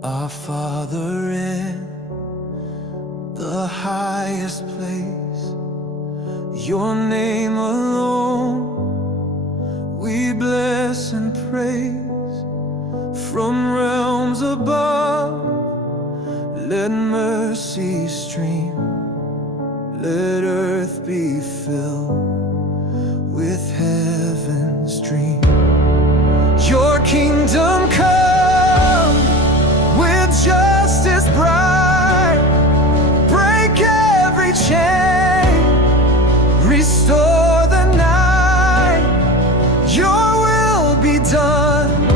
Our Father in the highest place, your name alone we bless and praise. From realms above, let mercy stream, let earth be filled with heaven's dream. Your kingdom come with justice bright, break every chain, restore the night. Your will be done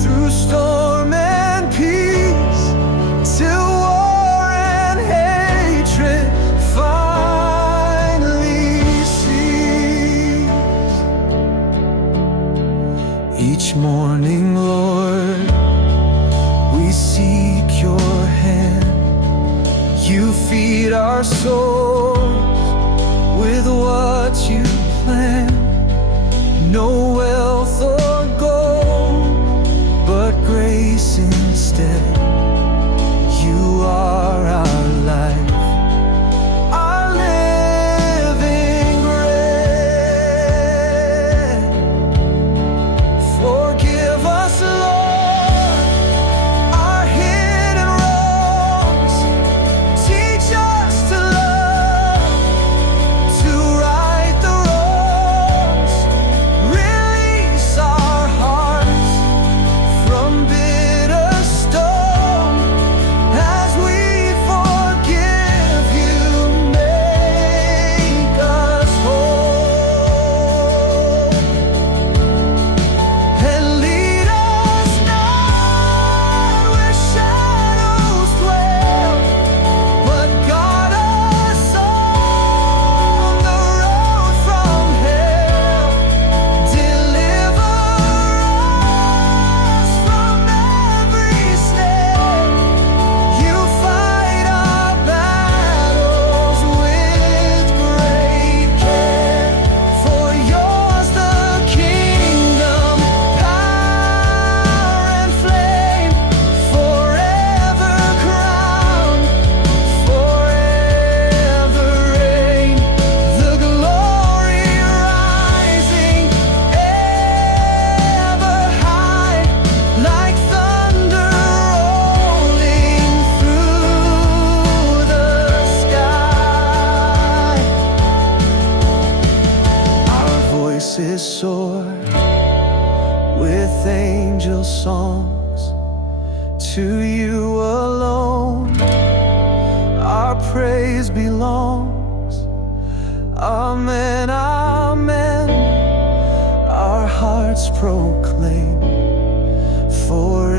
through storm and peace, till war and hatred finally cease. Each morning, Lord, we seek your hand. You feed our souls with what you plan. No wealth or gold, but grace instead. You are our life, our living bread. Forgive us, Lord, our hidden wrongs. Teach us to love, to right the wrongs. Release our hearts from bitter stone. As we forgive you, make us whole. And lead us not where shadows dwell, but guard us on the road from hell. Deliver us from every snare. You fight our battles with great care. For yours the kingdom, power and flame, forever crowned, forever reign. The glory rising ever high, like thunder rolling through the sky. Our voices soar with angel songs. To you alone our praise belongs. Amen, amen. Our hearts proclaim forever